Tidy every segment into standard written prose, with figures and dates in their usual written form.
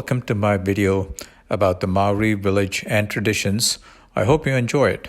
Welcome to my video about the Maori village and traditions. I hope you enjoy it.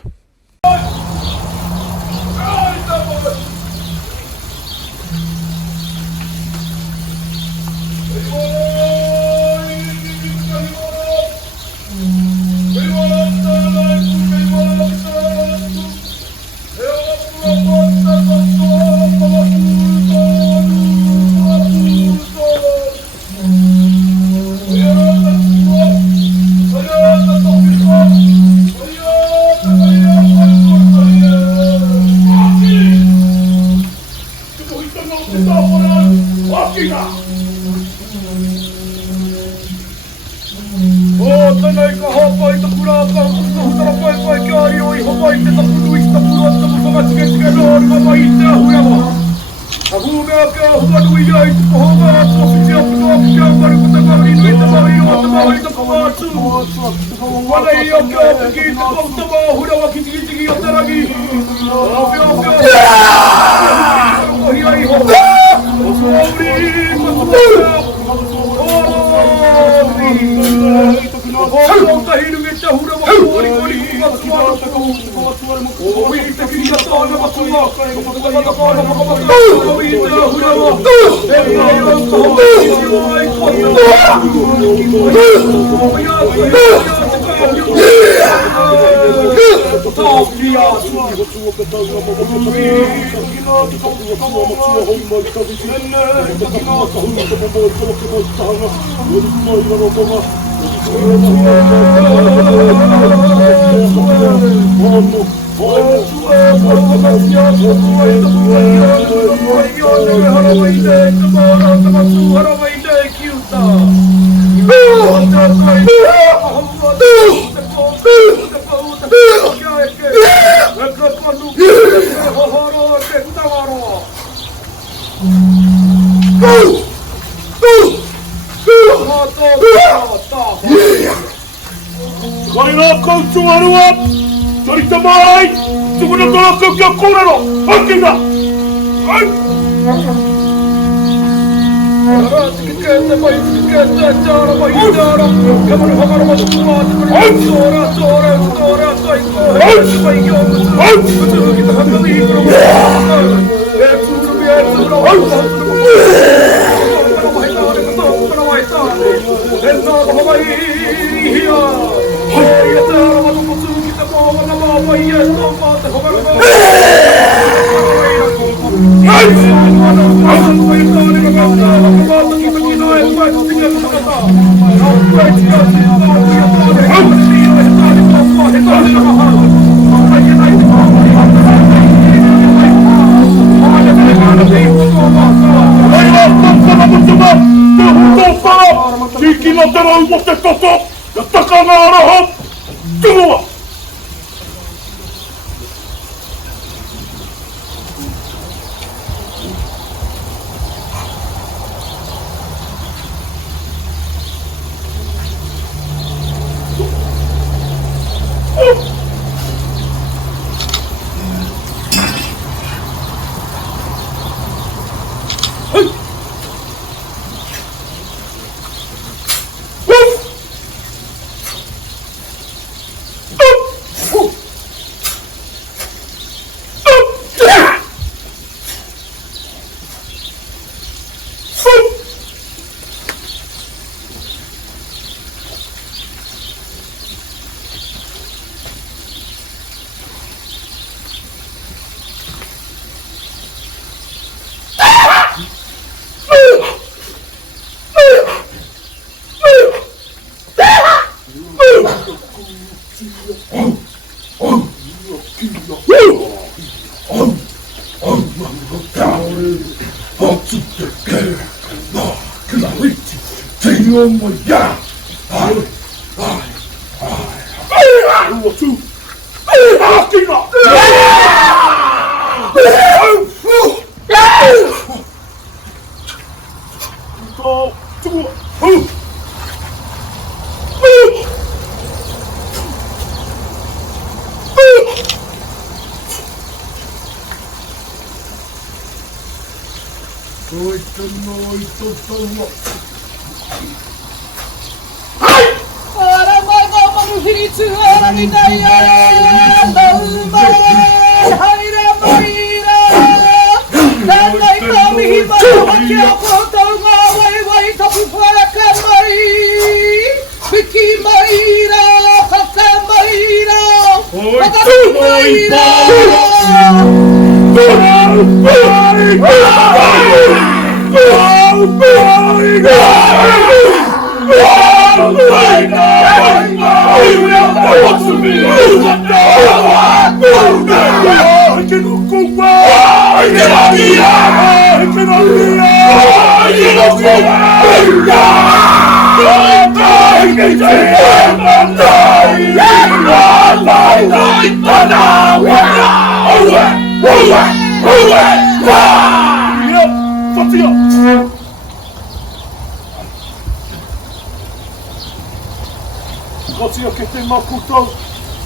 Kotia ke te makuto,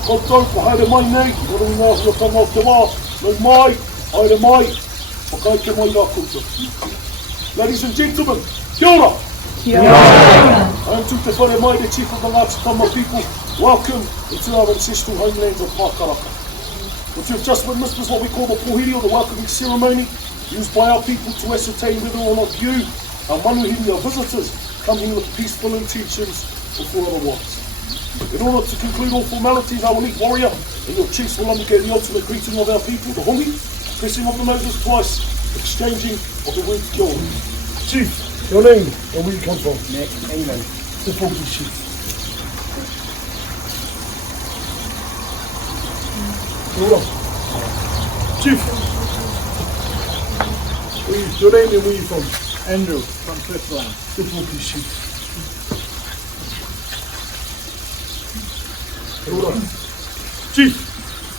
koto ko haere mai nei, ora ngā hua tanga o te wā, nau mai, haere mai, whakai ke mai ngā kuto. Ladies and gentlemen, kia ora! Kia ora! I am to te whare mai, the chief of the Ngāti Tama people. Welcome into our ancestral homelands of Pakaraka. What you have just witnessed is what we call the pohiri, or the welcoming ceremony, used by our people to ascertain whether or not you, our manuhiri, our visitors, come here with peaceful intentions before otherwise. In order to conclude all formalities, our elite warrior and your chiefs will undergo the ultimate greeting of our people, the hongi, pressing of the noses twice, exchanging of the word kia ora. Chief, your name and where you come from? Nick, England. The Pohiri chief. Kia ora. Chief, your name and where you from? Andrew, from Switzerland. The Pohiri chief. Chief,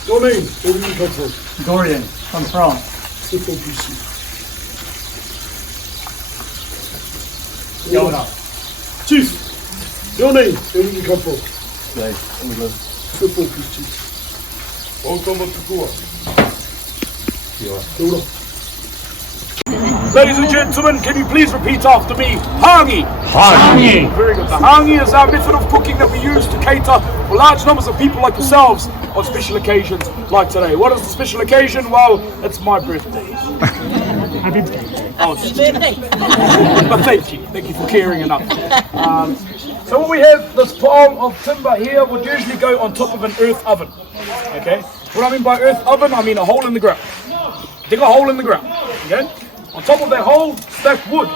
your name, where do you come from? Dorian, from France. The Pohiri chief. Kia ora. Chief, your name, where do you come from? England. The Pohiri chief. Welcome to Kua. Kia ora. Ladies and gentlemen, can you please repeat after me? Hangi! Hangi! Very good. The hangi is our method of cooking that we use to cater for large numbers of people like yourselves on special occasions like today. What is the special occasion? Well, it's my birthday. Oh, but thank you for caring enough. So what we have, this pile of timber here would usually go on top of an earth oven. Okay? What I mean by earth oven, I mean a hole in the ground. Dig a hole in the ground. Okay? On top of that hole, stack wood.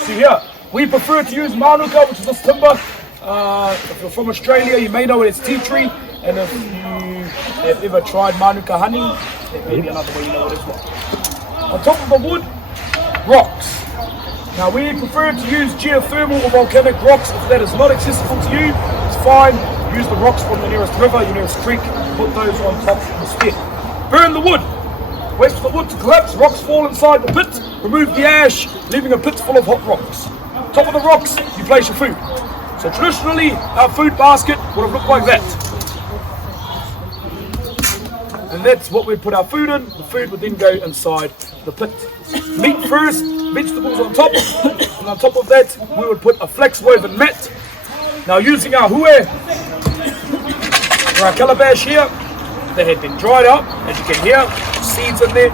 See here, we prefer to use manuka, which is this timber. If you're from Australia, you may know it as tea tree. And if you have ever tried manuka honey, that may be another way you know it as well. On top of the wood, rocks. Now we prefer to use geothermal or volcanic rocks. If that is not accessible to you, it's fine. Use the rocks from the nearest river, your nearest creek, put those on top instead. Burn the wood. Wait for the wood to collapse, rocks fall inside the pit, remove the ash, leaving a pit full of hot rocks. Top of the rocks, you place your food. So traditionally, our food basket would have looked like that. And that's what we'd put our food in. The food would then go inside the pit. Meat first, vegetables on top, and on top of that, we would put a flax woven mat. Now using our hue, or our calabash here, that had been dried out, as you can hear, seeds in there.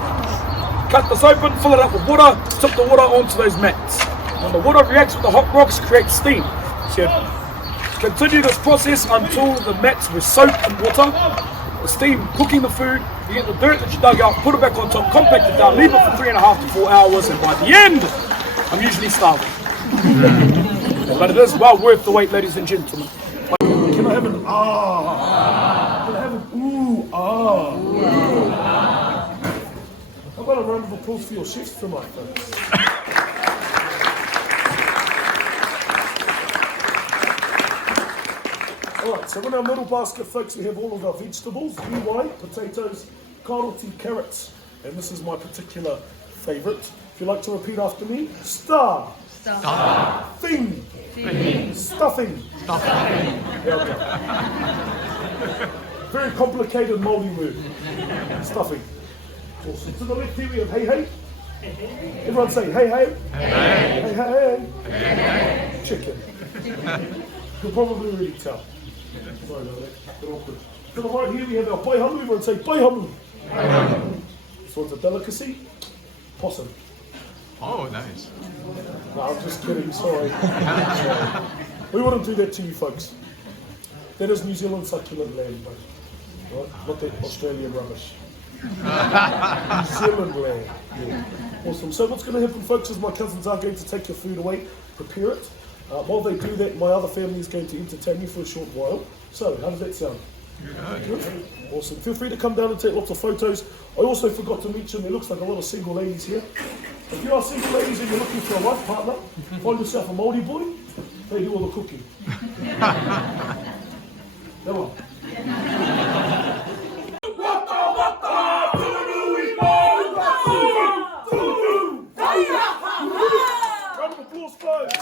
Cut this open, fill it up with water, tip the water onto those mats. When the water reacts with the hot rocks, creates steam. So continue this process until the mats were soaked in water. The steam cooking the food, you get the dirt that you dug out, put it back on top, compact it down, leave it for 3.5 to 4 hours, and by the end, I'm usually starving. But it is well worth the wait, ladies and gentlemen. Can I have an ah? Can I have an ooh ah? How about a round of applause for your chefs tonight, folks? Alright, so in our middle basket, folks, we have all of our vegetables, iwai, potatoes, karoti, carrots, and this is my particular favourite. If you'd like to repeat after me, star. Star. Thing. Thing. Stuffing. Stuffing. There we go. Very complicated Māori word. Stuffing. Awesome. To the left here we have hey hey. Everyone say hey hey. Hey hey. Hey hey. Chicken. You'll probably already tell. Sorry about that. Bit awkward. To the right here we have our paihamu. Everyone say paihamu. This one's a delicacy. Possum. Oh, nice. No, I'm just kidding. Sorry. We wouldn't do that to you folks. That is New Zealand succulent land, mate. Right? Not that Australian rubbish. New Zealand land. Yeah. Awesome. So what's going to happen, folks, is my cousins are going to take your food away, prepare it. While they do that, my other family is going to entertain you for a short while. So, how does that sound? Good. Awesome. Feel free to come down and take lots of photos. I also forgot to mention, there looks like a lot of single ladies here. If you are single ladies and you're looking for a life partner, find yourself a Maori boy. They do all the cooking. Come on. Round of applause, folks.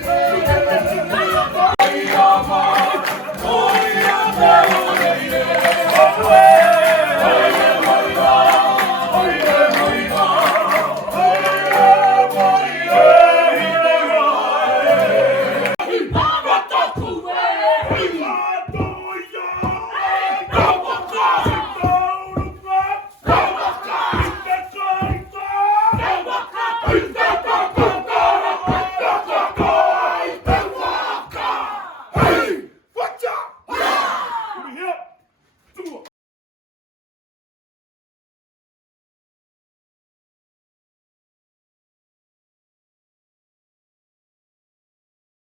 Yeah.